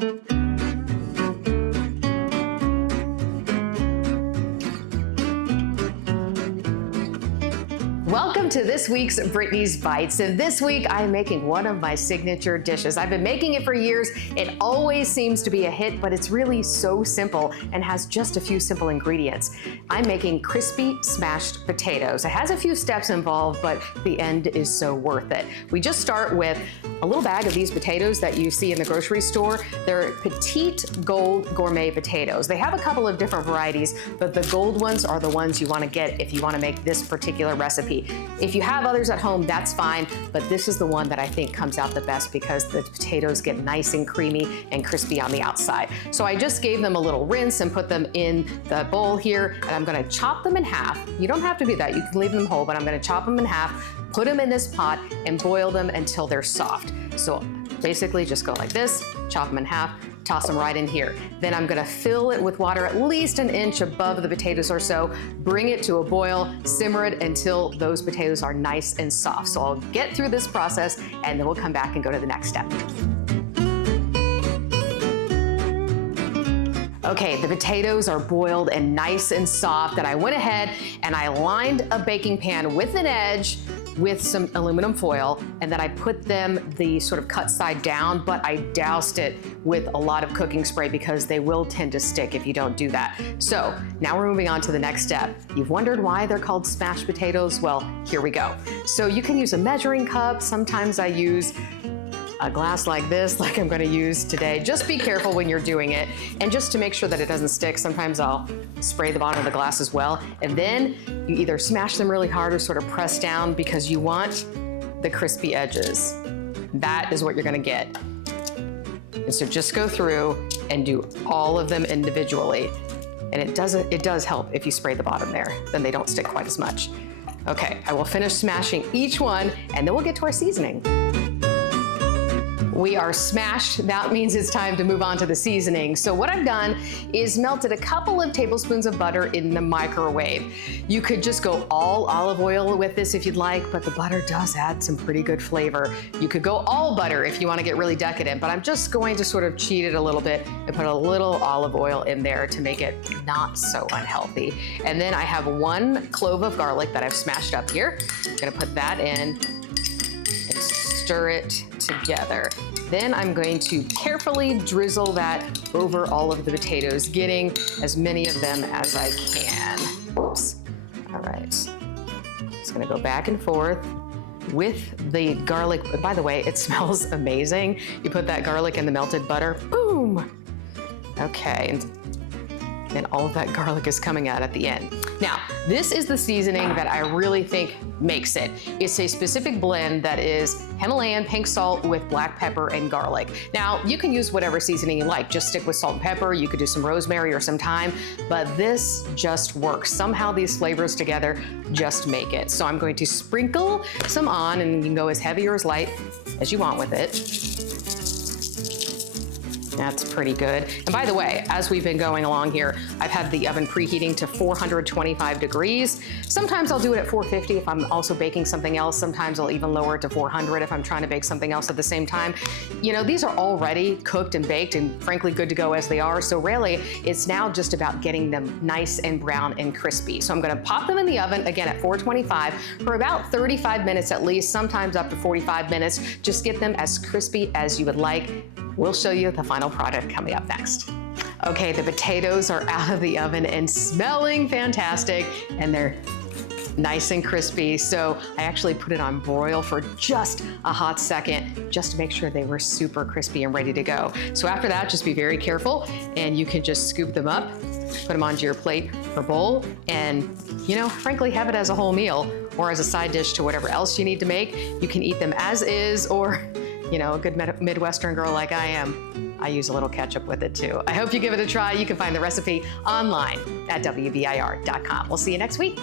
Welcome to this week's Brittany's Bites, and this week I'm making one of my signature dishes. I've been making it for years. It always seems to be a hit, but it's really so simple and has just a few simple ingredients. I'm making crispy smashed potatoes. It has a few steps involved, but the end is so worth it. We just start with a little bag of these potatoes that you see in the grocery store. They're petite gold gourmet potatoes. They have a couple of different varieties, but the gold ones are the ones you want to get if you want to make this particular recipe. If you have others at home, that's fine, but this is the one that I think comes out the best because the potatoes get nice and creamy and crispy on the outside. So I just gave them a little rinse and put them in the bowl here, and I'm gonna chop them in half. You don't have to do that, you can leave them whole, but I'm gonna chop them in half, put them in this pot, and boil them until they're soft. So basically just go like this, chop them in half, toss them right in here. Then I'm gonna fill it with water at least an inch above the potatoes or so, bring it to a boil, simmer it until those potatoes are nice and soft. So I'll get through this process and then we'll come back and go to the next step. Okay, the potatoes are boiled and nice and soft, and I went ahead and I lined a baking pan with an edge with some aluminum foil, and then I put them the sort of cut side down, but I doused it with a lot of cooking spray because they will tend to stick if you don't do that. So now we're moving on to the next step. You've wondered why they're called smashed potatoes? Well, here we go. So you can use a measuring cup. Sometimes I use a glass like this, like I'm gonna use today. Just be careful when you're doing it. And just to make sure that it doesn't stick, sometimes I'll spray the bottom of the glass as well. And then you either smash them really hard or sort of press down because you want the crispy edges. That is what you're gonna get. And so just go through and do all of them individually. And it does help if you spray the bottom there, then they don't stick quite as much. Okay, I will finish smashing each one and then we'll get to our seasoning. We are smashed. That means it's time to move on to the seasoning. So what I've done is melted a couple of tablespoons of butter in the microwave. You could just go all olive oil with this if you'd like, but the butter does add some pretty good flavor. You could go all butter if you want to get really decadent, but I'm just going to sort of cheat it a little bit and put a little olive oil in there to make it not so unhealthy. And then I have 1 clove of garlic that I've smashed up here. I'm gonna put that in and stir it together. Then I'm going to carefully drizzle that over all of the potatoes, getting as many of them as I can. Oops. All right. Just gonna go back and forth with the garlic. By the way, it smells amazing. You put that garlic in the melted butter, boom. Okay, and all of that garlic is coming out at the end. Now, this is the seasoning that I really think makes it. It's a specific blend that is Himalayan pink salt with black pepper and garlic. Now, you can use whatever seasoning you like. Just stick with salt and pepper. You could do some rosemary or some thyme, but this just works. Somehow these flavors together just make it. So I'm going to sprinkle some on, and you can go as heavy or as light as you want with it. That's pretty good. And by the way, as we've been going along here, I've had the oven preheating to 425 degrees. Sometimes I'll do it at 450 if I'm also baking something else. Sometimes I'll even lower it to 400 if I'm trying to bake something else at the same time. You know, these are already cooked and baked and frankly good to go as they are. So really, it's now just about getting them nice and brown and crispy. So I'm gonna pop them in the oven, again at 425, for about 35 minutes at least, sometimes up to 45 minutes. Just get them as crispy as you would like. We'll show you the final product coming up next. Okay, the potatoes are out of the oven and smelling fantastic, and they're nice and crispy. So I actually put it on broil for just a hot second, just to make sure they were super crispy and ready to go. So after that, just be very careful, and you can just scoop them up, put them onto your plate or bowl, and you know, frankly, have it as a whole meal or as a side dish to whatever else you need to make. You can eat them as is, or you know, a good Midwestern girl like I am, I use a little ketchup with it too. I hope you give it a try. You can find the recipe online at WBIR.com. We'll see you next week.